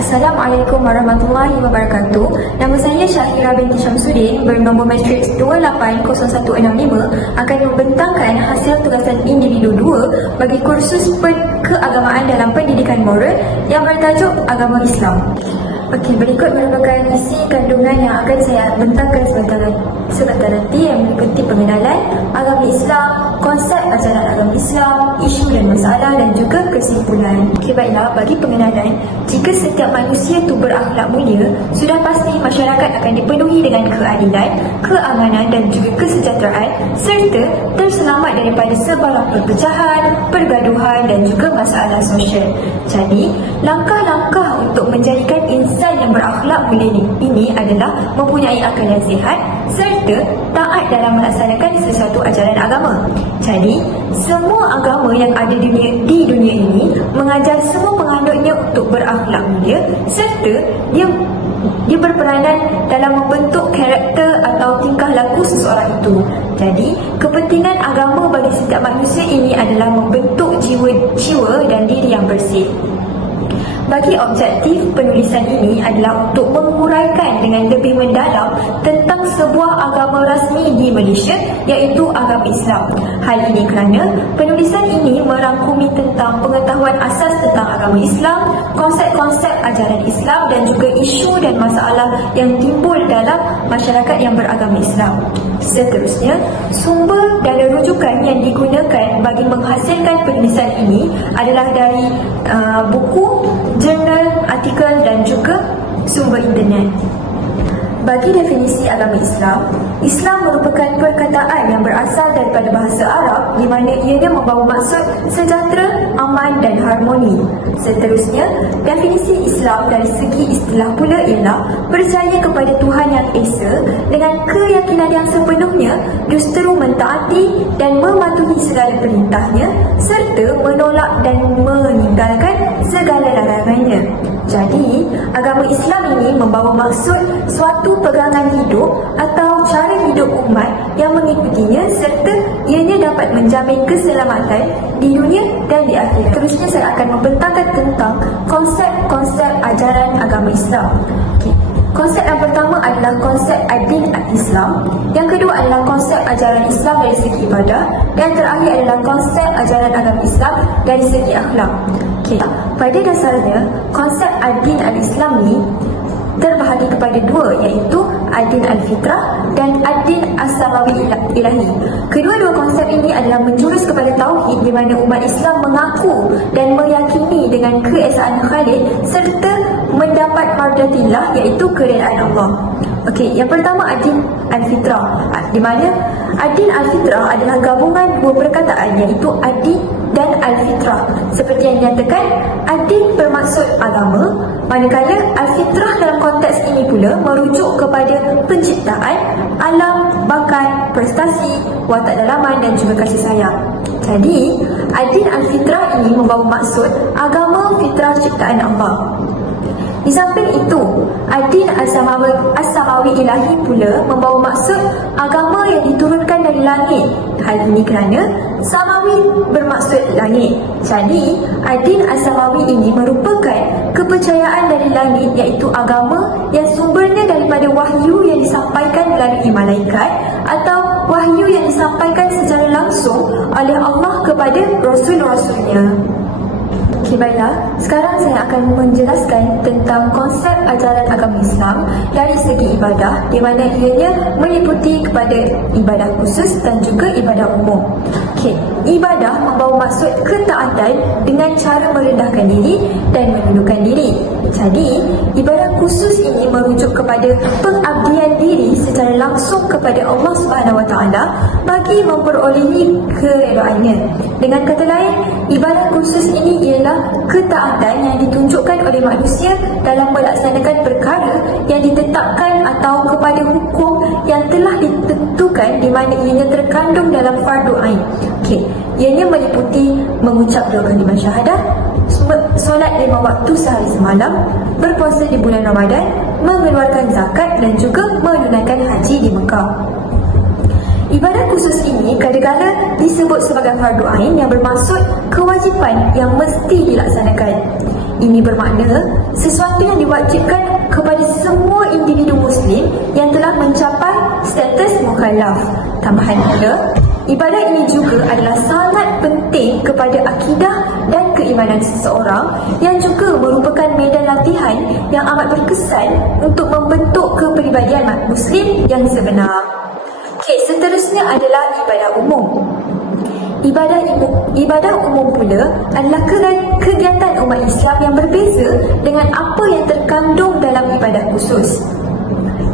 Assalamualaikum warahmatullahi wabarakatuh. Nama saya Syahira binti Syamsuddin bernombor matriks 280165 akan membentangkan hasil tugasan individu 2 bagi kursus keagamaan dalam pendidikan moral yang bertajuk Agama Islam. Okey, berikut merupakan isi kandungan yang akan saya bentangkan sebentar nanti, yang meliputi pengenalan agama Islam, konsep ajaran agama Islam, isu dan masalah dan juga kesimpulan. Okey, baiklah, bagi pengenalan, jika setiap manusia itu berakhlak mulia, sudah pasti masyarakat akan dipenuhi dengan keadilan, keamanan dan juga kesejahteraan serta terselamat daripada sebarang perpecahan, pergaduhan dan juga masalah sosial. Jadi, langkah-langkah untuk menjadikan insan yang berakhlak mulia ini adalah mempunyai akal yang sihat serta taat dalam melaksanakan sesuatu ajaran agama. Jadi, semua agama yang ada di dunia ini mengajar semua penganutnya untuk berakhlak mulia serta dia berperanan dalam membentuk karakter atau tingkah laku seseorang itu. Jadi, kepentingan agama bagi setiap manusia ini adalah membentuk jiwa dan diri yang bersih. Bagi objektif penulisan ini adalah untuk menguraikan dengan lebih mendalam tentang sebuah agama rasmi di Malaysia, iaitu agama Islam. Hal ini kerana penulisan ini merangkumi tentang pengetahuan asas tentang agama Islam, konsep-konsep ajaran Islam dan juga isu dan masalah yang timbul dalam masyarakat yang beragama Islam. Seterusnya, sumber dan rujukan yang digunakan bagi menghasilkan penulisan ini adalah dari buku, jurnal, artikel dan juga sumber internet. Bagi definisi agama Islam, Islam merupakan perkataan yang berasal daripada bahasa Arab di mana ianya membawa maksud sejahtera, aman dan harmoni. Seterusnya, definisi Islam dari segi istilah pula ialah percaya kepada Tuhan yang Esa dengan keyakinan yang sepenuhnya, justru mentaati dan mematuhi segala perintahnya serta menolak dan meninggalkan segala larangannya. Jadi, agama Islam ini membawa maksud suatu pegangan hidup atau cara hidup umat yang mengikutinya serta ianya dapat menjamin keselamatan di dunia dan di akhirat. Terusnya saya akan membentangkan tentang konsep-konsep ajaran agama Islam. Konsep yang pertama adalah konsep ad-din al-Islam. Yang kedua adalah konsep ajaran Islam dari segi ibadah. Dan terakhir adalah konsep ajaran agama Islam dari segi akhlak. Pada dasarnya, konsep ad-din al-Islam ni terbahagi kepada dua, iaitu ad-din al-fitrah dan ad-din as-samawi ilahi. Kedua-dua konsep ini adalah menjurus kepada tauhid di mana umat Islam mengaku dan meyakini dengan keesaan Khalik serta mendapat mardatillah, iaitu keredaan Allah. Okey, yang pertama ad-din al-fitrah, di mana ad-din al-fitrah adalah gabungan dua perkataan, iaitu ad-din dan al-fitrah. Seperti yang dinyatakan, ad-din bermaksud agama, manakala al-fitrah dalam konteks ini pula merujuk kepada penciptaan, alam, bakat, prestasi, watak dalaman dan juga kasih sayang. Jadi, ad-din al-fitrah ini membawa maksud agama fitrah ciptaan Allah. Di samping itu, ad-din as-samawi ilahi pula membawa maksud agama yang diturunkan dari langit. Hal ini kerana samawi bermaksud langit. Jadi, ad-din as-samawi ini merupakan kepercayaan dari langit, iaitu agama yang sumbernya daripada wahyu yang disampaikan melalui malaikat atau wahyu yang disampaikan secara langsung oleh Allah kepada rasul-rasulnya. Okey, baiklah. Sekarang saya akan menjelaskan tentang konsep ajaran agama Islam dari segi ibadah, di mana ianya meliputi kepada ibadah khusus dan juga ibadah umum. Okey, ibadah membawa maksud ketaatan dengan cara merendahkan diri dan menundukkan diri. Jadi, ibadah khusus ini merujuk kepada pengabdian diri secara langsung kepada Allah SWT bagi memperolehi keredaannya. Dengan kata lain, ibadah khusus ini ialah ketaatan yang ditunjukkan oleh manusia dalam melaksanakan perkara yang ditetapkan atau kepada hukum yang telah ditentukan di mana ianya terkandung dalam fardu ain. Okey, ianya meliputi mengucap 2 kalimah syahadah, solat 5 waktu sehari semalam, berpuasa di bulan Ramadan, mengeluarkan zakat dan juga menunaikan haji di Mekah. Ibadah khusus ini kadang-kadang disebut sebagai fardu ain yang bermaksud kewajipan yang mesti dilaksanakan. Ini bermakna sesuatu yang diwajibkan kepada semua individu Muslim yang telah mencapai status mukallaf. Tambahan pula, ibadah ini juga adalah sangat penting kepada akidah dan keimanan seseorang yang juga merupakan medan latihan yang amat berkesan untuk membentuk kepribadian Muslim yang sebenar. Seterusnya adalah ibadah umum. Ibadah umum pula adalah kegiatan umat Islam yang berbeza dengan apa yang terkandung dalam ibadah khusus.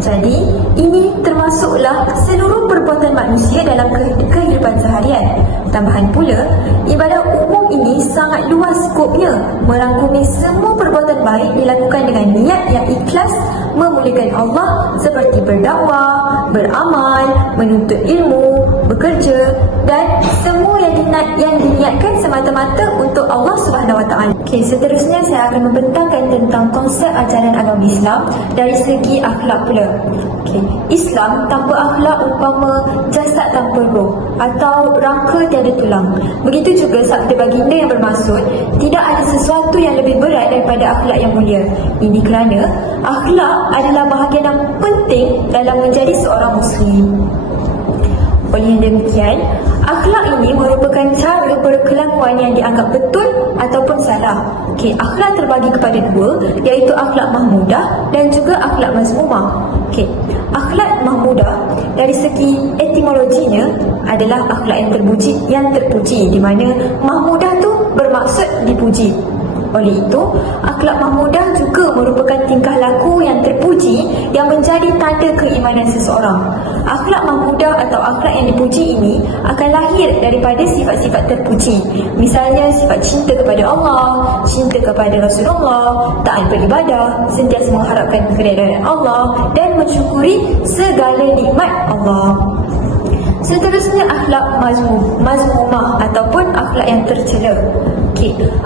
Jadi, ini termasuklah seluruh perbuatan manusia dalam kehidupan seharian. Tambahan pula, ibadah umum ini sangat luas skopnya, merangkumi semua perbuatan baik dilakukan dengan niat yang ikhlas memuliakan Allah seperti berdakwah, beramal, menuntut ilmu, bekerja dan semua yang diniatkan semata-mata untuk Allah SWT. Seterusnya saya akan membentangkan tentang konsep ajaran agama Islam dari segi akhlak pula. Islam tanpa akhlak umpama jasad tanpa roh atau rangka tiada tulang. Begitu juga sabda baginda yang bermaksud tidak ada sesuatu yang lebih berat daripada akhlak yang mulia. Ini kerana akhlak adalah bahagian yang penting dalam menjadi seorang Muslim. Oleh demikian, akhlak ini merupakan cara berkelakuan yang dianggap betul ataupun salah. Akhlak terbagi kepada dua, iaitu akhlak mahmudah dan juga akhlak mazmumah. Akhlak mahmudah dari segi etimologinya adalah akhlak yang terpuji, di mana mahmudah tu bermaksud dipuji. Oleh itu, akhlak mahmudah juga merupakan tingkah laku yang terpuji yang menjadi tanda keimanan seseorang. Akhlak mahmudah atau akhlak yang dipuji ini akan lahir daripada sifat-sifat terpuji. Misalnya sifat cinta kepada Allah, cinta kepada Rasulullah, taat beribadah, sentiasa mengharapkan keridaan Allah dan mensyukuri segala nikmat Allah. Seterusnya akhlak mazmumah ataupun akhlak yang tercela.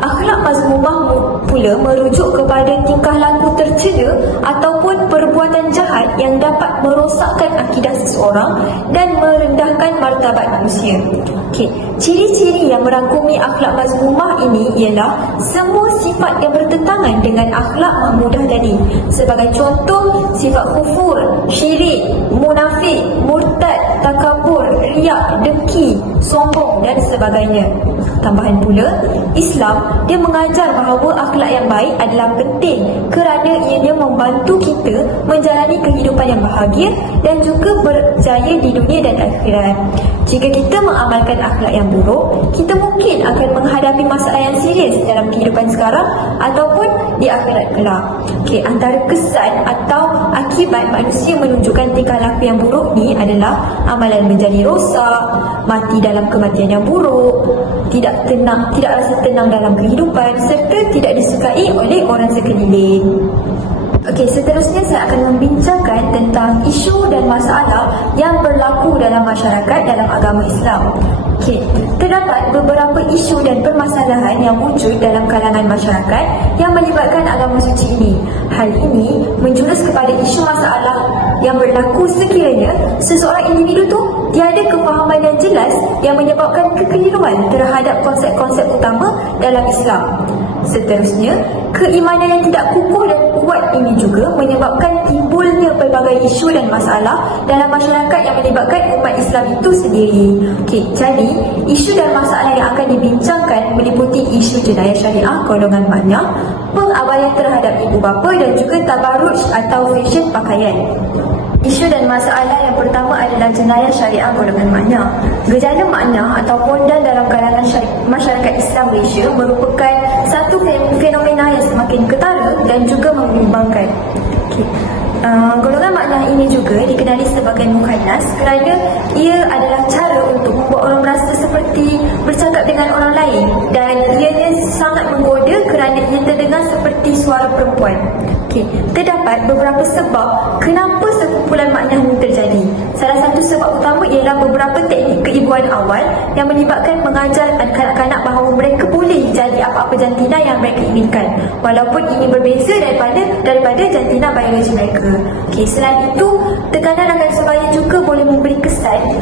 Akhlak mazmumah pula merujuk kepada tingkah laku tercela ataupun perbuatan jahat yang dapat merosakkan akidah seseorang dan merendahkan martabat manusia. Ciri-ciri yang merangkumi akhlak mazmumah ini ialah semua sifat yang bertentangan dengan akhlak mahmudah tadi. Sebagai contoh, sifat kufur, syirik, munafik, murtad, takabur, riak, dengki, sombong dan sebagainya. Tambahan pula, Islam dia mengajar bahawa akhlak yang baik adalah penting kerana ianya membantu kita menjalani kehidupan yang bahagia dan juga berjaya di dunia dan akhirat. Jika kita mengamalkan akhlak yang buruk, kita mungkin akan menghadapi masalah yang serius dalam kehidupan sekarang ataupun di akhirat kelak. Antara kesan atau akibat manusia menunjukkan tingkah laku yang buruk ni adalah amalan menjadi rosak, mati dalam kematian yang buruk, tidak rasa tenang dalam kehidupan serta tidak disukai oleh orang sekeliling. Seterusnya saya akan membincangkan tentang isu dan masalah yang berlaku dalam masyarakat dalam agama Islam. Terdapat beberapa isu dan permasalahan yang wujud dalam kalangan masyarakat yang melibatkan agama suci ini. Hal ini menjurus kepada isu masalah yang berlaku sekiranya seseorang individu tu tiada kefahaman yang jelas yang menyebabkan kekeliruan terhadap konsep-konsep utama dalam Islam. Seterusnya, keimanan yang tidak kukuh dan kuat ini juga menyebabkan timbulnya pelbagai isu dan masalah dalam masyarakat yang melibatkan umat Islam itu sendiri. Jadi, isu dan masalah yang akan dibincangkan meliputi isu jenayah syariah golongan makna, pengabaian terhadap ibu bapa dan juga tabarruj atau fashion pakaian. Isu dan masalah yang pertama adalah jenayah syariah golongan makna. Gejala makna atau pondan dalam kalangan masyarakat Islam Malaysia merupakan satu fenomena yang semakin ketara dan juga membimbangkan. Golongan makna ini juga dikenali sebagai mukhannas kerana ia adalah cara untuk membuat orang merasa seperti bercakap dengan orang lain dan ianya sangat menggoda kerana ia terdengar seperti suara perempuan. Terdapat beberapa sebab kenapa sekumpulan makna ini terjadi. Salah satu sebab utama ialah beberapa teknik keibuan awal yang melibatkan mengajar kanak-kanak bahawa mereka boleh jadi apa-apa jantina yang mereka inginkan, walaupun ini berbeza daripada jantina biologi mereka. Selain itu, tekanan akan sebaya juga boleh memberi kesan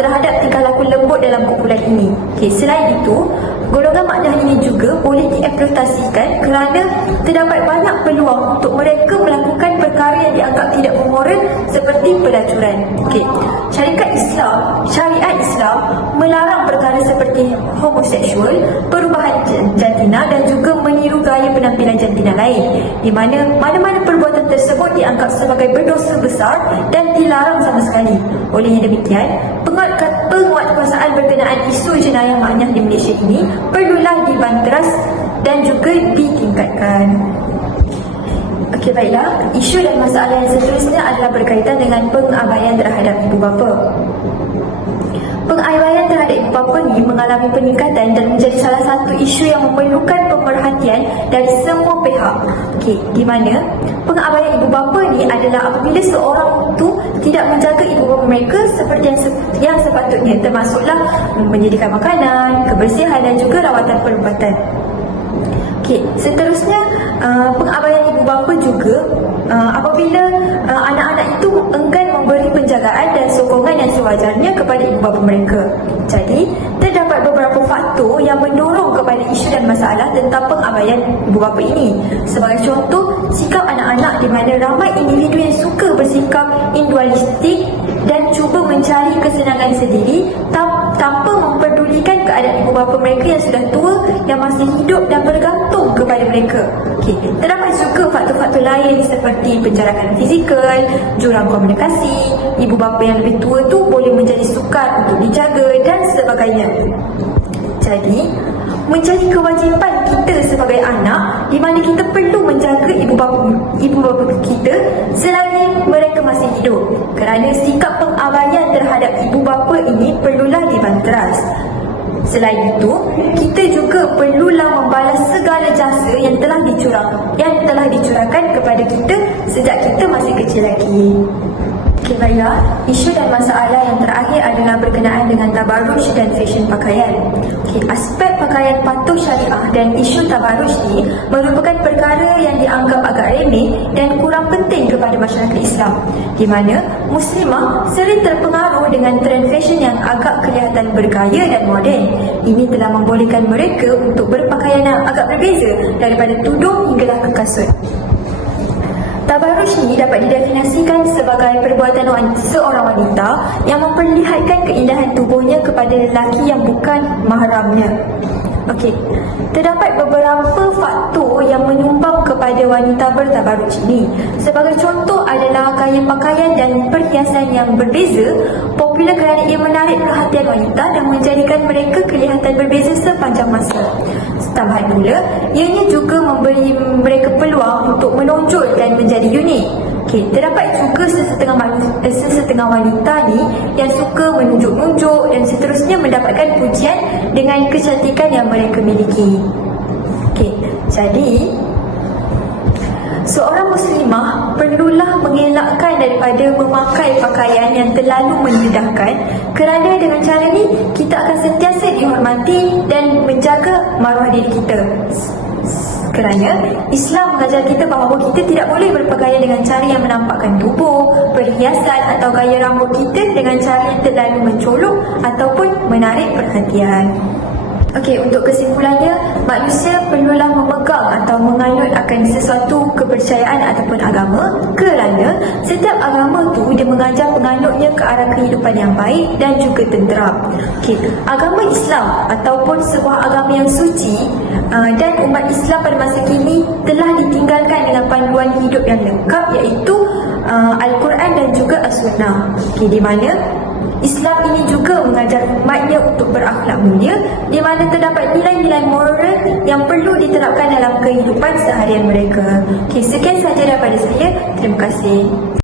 terhadap tingkah laku lembut dalam kumpulan ini. Selain itu, golongan makna ini juga boleh dieksploitasikan kerana terdapat banyak peluang untuk mereka melakukan perkara yang dianggap tidak bermoral seperti pelacuran. Okey, syariat Islam melarang perkara seperti homoseksual, perubahan jantina dan juga meniru gaya penampilan jantina lain, di mana mana-mana perbuatan tersebut dianggap sebagai berdosa besar dan dilarang sama sekali. Olehnya demikian, penguatkuasaan berkenaan isu jenayah maknyah di Malaysia ini perlulah dibanteras dan juga ditingkatkan. Okey, baiklah. Isu dan masalah yang seterusnya adalah berkaitan dengan pengabaian terhadap ibu bapa. Pengabaian terhadap ibu bapa ni mengalami peningkatan dan menjadi salah satu isu yang memerlukan pemerhatian dari semua pihak. Okey, di mana pengabaian ibu bapa ni adalah apabila seorang tu tidak menjaga ibu bapa mereka seperti yang sepatutnya, termasuklah menyediakan makanan, kebersihan dan juga rawatan perubatan. Okey, seterusnya pengabaian ibu bapa juga apabila anak-anak itu enggan memberi penjagaan dan sokongan yang sewajarnya kepada ibu bapa mereka. Jadi, terdapat beberapa faktor yang mendorong kepada isu dan masalah tentang pengabaian ibu bapa ini. Sebagai contoh, sikap anak-anak di mana ramai individu yang suka bersikap individualistik dan cuba mencari kesenangan sendiri tanpa memperdulikan keadaan ibu bapa mereka yang sudah tua, yang masih hidup dan bergantung kepada mereka. Okey, terdapat juga faktor-faktor lain seperti penjarakan fizikal, jurang komunikasi, ibu bapa yang lebih tua tu boleh menjadi sukar untuk dijaga dan sebagainya. Jadi, menjadi kewajipan kita sebagai anak di mana kita perlu menjaga ibu bapa kita selagi mereka masih hidup, kerana sikap pengabaian terhadap ibu bapa ini perlulah dibanteras. Selain itu, kita juga perlulah membalas segala jasa yang telah dicurahkan kepada kita sejak kita masih kecil lagi. Okey, baiklah. Isu dan masalah yang terakhir adalah berkenaan dengan tabaruj dan fashion pakaian. Okey, aspek pakaian patuh syariah dan isu tabaruj ini merupakan perkara yang dianggap agak remeh dan kurang penting kepada masyarakat Islam, di mana muslimah sering terpengaruh dengan trend fashion yang agak kelihatan bergaya dan moden. Ini telah membolehkan mereka untuk berpakaian yang agak berbeza daripada tudung hinggalah ke kasut. Tabaruj ini dapat didefinisikan sebagai perbuatan seorang wanita yang memperlihatkan keindahan tubuhnya kepada lelaki yang bukan mahramnya. Okey, terdapat beberapa faktor yang menyumbang kepada wanita bertabaruj ini. Sebagai contoh adalah gaya pakaian dan perhiasan yang berbeza, popular kerana ia menarik perhatian wanita dan menjadikan mereka kelihatan berbeza sepanjang masa. Tambahan pula, ianya juga memberi mereka peluang untuk menonjol dan menjadi unik. Okey, terdapat juga sesetengah wanita ni yang suka menunjuk-nunjuk dan seterusnya mendapatkan pujian dengan kecantikan yang mereka miliki. Okey, jadi seorang muslimah perlulah mengelakkan daripada memakai pakaian yang terlalu menyedahkan, kerana dengan cara ni kita akan sentiasa dihormati dan menjaga maruah diri kita. Kerana Islam mengajar kita bahawa kita tidak boleh berpakaian dengan cara yang menampakkan tubuh, perhiasan atau gaya rambut kita dengan cara yang terlalu mencolok ataupun menarik perhatian. Okey, untuk kesimpulannya, manusia perlulah memegang atau menganut akan sesuatu kepercayaan ataupun agama, kerana setiap agama tu dia mengajar penganutnya ke arah kehidupan yang baik dan juga tenteram. Okey, agama Islam ataupun sebuah agama yang suci dan umat Islam pada masa kini telah ditinggalkan dengan panduan hidup yang lengkap, iaitu Al-Quran dan juga As-Sunnah. Okey, di mana Islam ini juga mengajar umatnya untuk berakhlak mulia, di mana terdapat nilai-nilai moral yang perlu diterapkan dalam kehidupan seharian mereka. Okey, sekian sahaja daripada saya. Terima kasih.